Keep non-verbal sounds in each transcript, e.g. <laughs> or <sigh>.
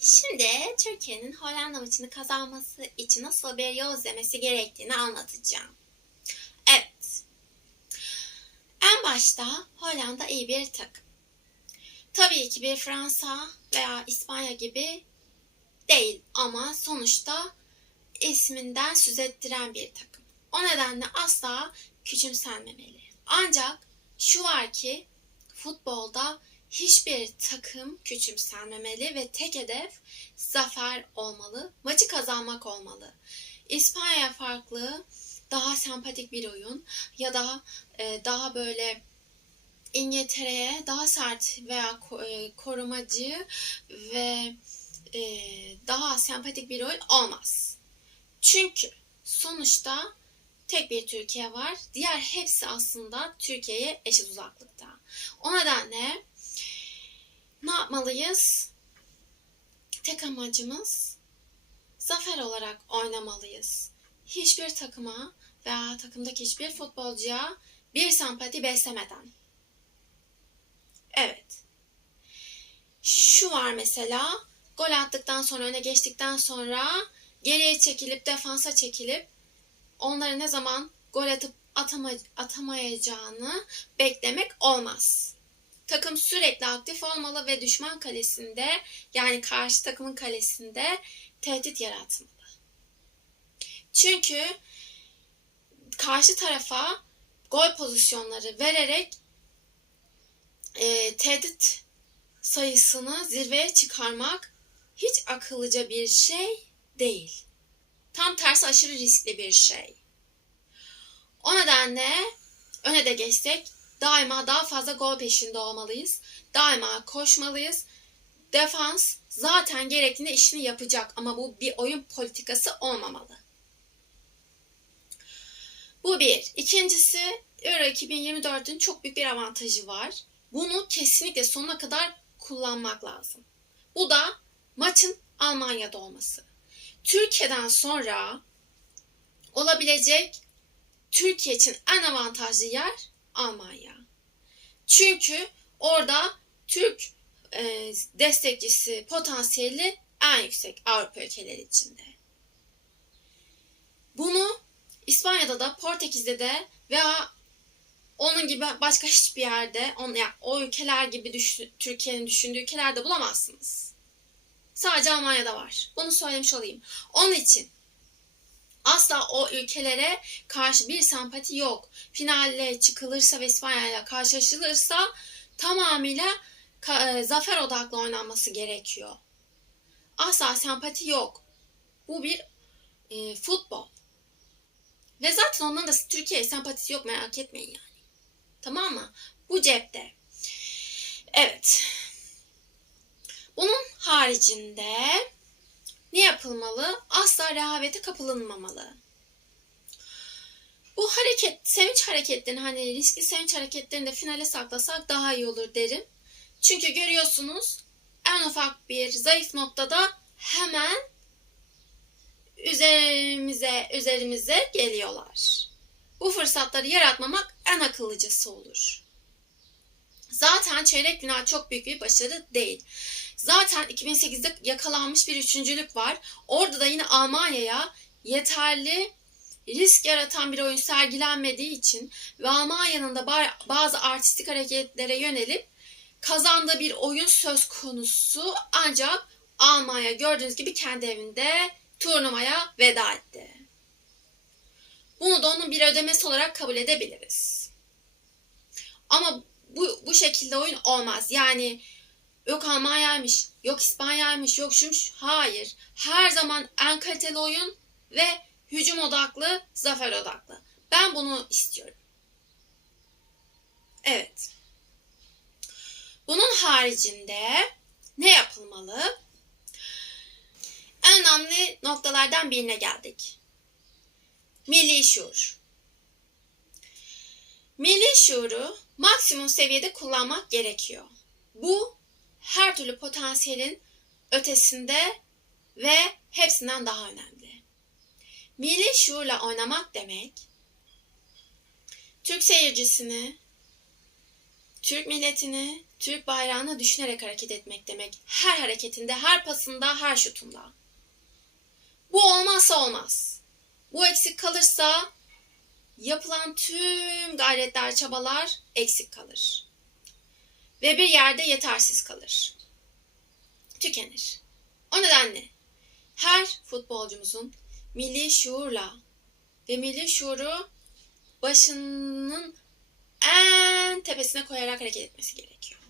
Şimdi Türkiye'nin Hollanda maçını kazanması için nasıl bir yol izlemesi gerektiğini anlatacağım. Evet. En başta Hollanda iyi bir takım. Tabii ki bir Fransa veya İspanya gibi değil ama sonuçta isminden söz ettiren bir takım. O nedenle asla küçümsenmemeli. Ancak şu var ki futbolda hiçbir takım küçümsenmemeli ve tek hedef zafer olmalı, maçı kazanmak olmalı. İspanya farklı, daha sempatik bir oyun ya da e, daha böyle İngiltere'ye daha sert veya e, korumacı ve e, daha sempatik bir oyun olmaz. Çünkü sonuçta tek bir Türkiye var. Diğer hepsi aslında Türkiye'ye eşit uzaklıkta. O nedenle ne yapmalıyız? Tek amacımız zafer olarak oynamalıyız. Hiçbir takıma veya takımdaki hiçbir futbolcuya bir sempati beslemeden. Evet. Şu var mesela gol attıktan sonra öne geçtikten sonra geriye çekilip defansa çekilip onları ne zaman gol atıp atama, atamayacağını beklemek olmaz. Takım sürekli aktif olmalı ve düşman kalesinde yani karşı takımın kalesinde tehdit yaratmalı. Çünkü karşı tarafa gol pozisyonları vererek e, tehdit sayısını zirveye çıkarmak hiç akıllıca bir şey değil. Tam tersi aşırı riskli bir şey. O nedenle öne de geçsek daima daha fazla gol peşinde olmalıyız. Daima koşmalıyız. Defans zaten gerektiğinde işini yapacak ama bu bir oyun politikası olmamalı. Bu bir. İkincisi Euro 2024'ün çok büyük bir avantajı var. Bunu kesinlikle sonuna kadar kullanmak lazım. Bu da maçın Almanya'da olması. Türkiye'den sonra olabilecek Türkiye için en avantajlı yer Almanya. Çünkü orada Türk e, destekçisi potansiyeli en yüksek Avrupa ülkeleri içinde. Bunu İspanya'da da Portekiz'de de veya onun gibi başka hiçbir yerde on, yani o ülkeler gibi düşün, Türkiye'nin düşündüğü ülkelerde bulamazsınız. Sadece Almanya'da var. Bunu söylemiş olayım. Onun için asla o ülkelere karşı bir sempati yok. Finalle çıkılırsa ve İspanya ile karşılaşılırsa tamamıyla e, zafer odaklı oynanması gerekiyor. Asla sempati yok. Bu bir e, futbol. Ve zaten onların da Türkiye sempatisi yok merak etmeyin yani. Tamam mı? Bu cepte. Evet. Bunun haricinde ne yapılmalı? Asla rehavete kapılınmamalı. Bu hareket, sevinç hareketlerini hani riskli sevinç hareketlerini de finale saklasak daha iyi olur derim. Çünkü görüyorsunuz en ufak bir zayıf noktada hemen üzerimize üzerimize geliyorlar. Bu fırsatları yaratmamak en akıllıcası olur. Zaten çeyrek final çok büyük bir başarı değil. Zaten 2008'de yakalanmış bir üçüncülük var. Orada da yine Almanya'ya yeterli risk yaratan bir oyun sergilenmediği için ve Almanya'nın da bazı artistik hareketlere yönelip kazandığı bir oyun söz konusu ancak Almanya gördüğünüz gibi kendi evinde turnuvaya veda etti. Bunu da onun bir ödemesi olarak kabul edebiliriz. Ama bu, bu şekilde oyun olmaz. Yani yok Almanya'ymış, yok İspanya'ymış, yok şumuş. Hayır. Her zaman en kaliteli oyun ve hücum odaklı, zafer odaklı. Ben bunu istiyorum. Evet. Bunun haricinde ne yapılmalı? En önemli noktalardan birine geldik. Milli şuur. Milli şuuru maksimum seviyede kullanmak gerekiyor. Bu her türlü potansiyelin ötesinde ve hepsinden daha önemli. Milli şuurla oynamak demek Türk seyircisini, Türk milletini, Türk bayrağını düşünerek hareket etmek demek. Her hareketinde, her pasında, her şutunda. Bu olmazsa olmaz. Bu eksik kalırsa yapılan tüm gayretler, çabalar eksik kalır. Ve bir yerde yetersiz kalır. Tükenir. O nedenle her futbolcumuzun milli şuurla ve milli şuuru başının en tepesine koyarak hareket etmesi gerekiyor.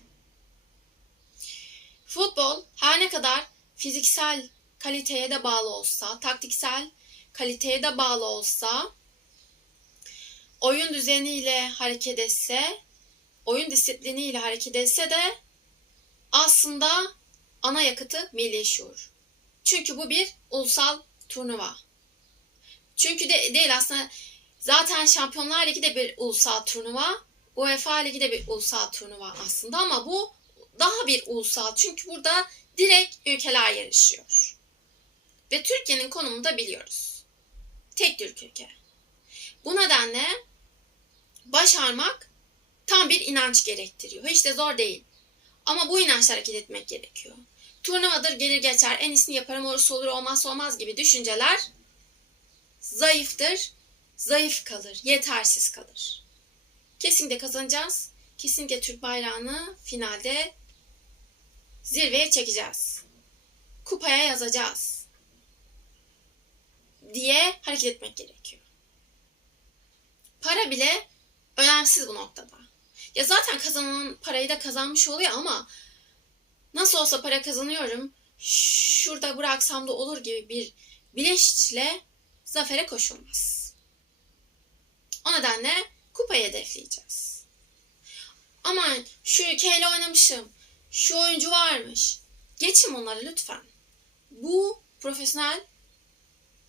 Futbol her ne kadar fiziksel kaliteye de bağlı olsa, taktiksel kaliteye de bağlı olsa, oyun düzeniyle hareket etse, oyun disipliniyle hareket etse de aslında ana yakıtı milli şuur. Çünkü bu bir ulusal turnuva. Çünkü de değil aslında zaten Şampiyonlar Ligi de bir ulusal turnuva. UEFA Ligi de bir ulusal turnuva aslında ama bu daha bir ulusal. Çünkü burada direkt ülkeler yarışıyor. Ve Türkiye'nin konumunu da biliyoruz. Tek Türk ülke. Bu nedenle başarmak tam bir inanç gerektiriyor. Hiç de zor değil. Ama bu inançla hareket etmek gerekiyor. Turnuvadır gelir geçer en iyisini yaparım olursa olur olmazsa olmaz gibi düşünceler zayıftır, zayıf kalır, yetersiz kalır. Kesinlikle kazanacağız. Kesinlikle Türk bayrağını finalde zirveye çekeceğiz. Kupaya yazacağız. Diye hareket etmek gerekiyor. Para bile önemsiz bu noktada. Ya zaten kazanan parayı da kazanmış oluyor ama nasıl olsa para kazanıyorum, şurada bıraksam da olur gibi bir bilinçle zafere koşulmaz. O nedenle kupayı hedefleyeceğiz. Aman şu ülkeyle oynamışım, şu oyuncu varmış. Geçin onları lütfen. Bu profesyonel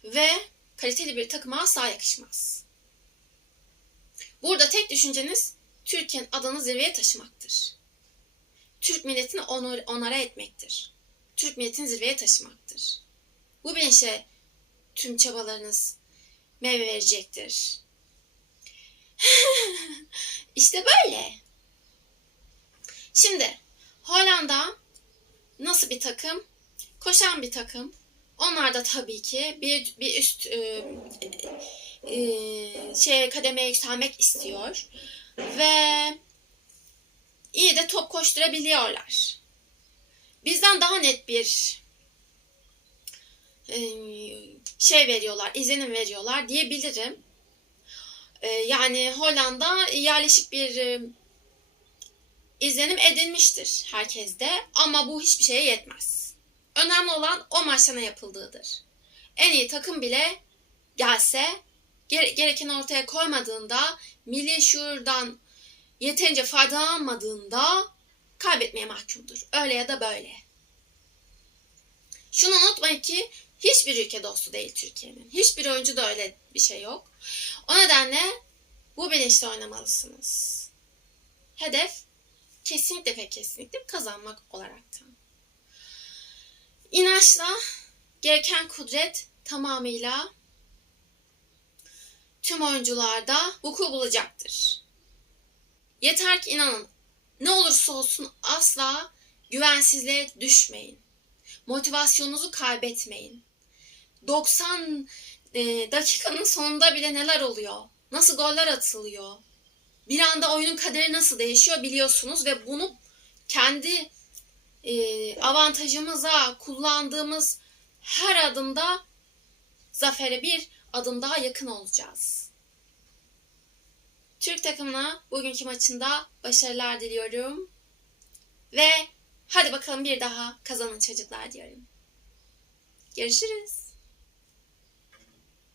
ve kaliteli bir takıma asla yakışmaz. Burada tek düşünceniz Türkiye'nin adını zirveye taşımaktır. Türk milletini onur, onara etmektir. Türk milletini zirveye taşımaktır. Bu bilinçle tüm çabalarınız meyve verecektir. <laughs> işte böyle. Şimdi Hollanda nasıl bir takım? Koşan bir takım. Onlar da tabii ki bir bir üst e, e, şey kademeye yükselmek istiyor ve iyi de top koşturabiliyorlar. Bizden daha net bir e, şey veriyorlar, izlenim veriyorlar diyebilirim. E, yani Hollanda yerleşik bir e, izlenim edinmiştir herkeste ama bu hiçbir şeye yetmez. Önemli olan o maçta ne yapıldığıdır. En iyi takım bile gelse gereken ortaya koymadığında, milli şuurdan yeterince faydalanmadığında kaybetmeye mahkumdur. Öyle ya da böyle. Şunu unutmayın ki hiçbir ülke dostu değil Türkiye'nin. Hiçbir oyuncu da öyle bir şey yok. O nedenle bu bilinçle oynamalısınız. Hedef kesinlikle ve kesinlikle kazanmak olaraktan. İnançla gereken kudret tamamıyla tüm oyuncularda vuku bulacaktır. Yeter ki inanın. Ne olursa olsun asla güvensizliğe düşmeyin. Motivasyonunuzu kaybetmeyin. 90 e, dakikanın sonunda bile neler oluyor? Nasıl goller atılıyor? Bir anda oyunun kaderi nasıl değişiyor biliyorsunuz ve bunu kendi e, avantajımıza kullandığımız her adımda zafere bir adım daha yakın olacağız. Türk takımına bugünkü maçında başarılar diliyorum. Ve hadi bakalım bir daha kazanın çocuklar diyorum. Görüşürüz.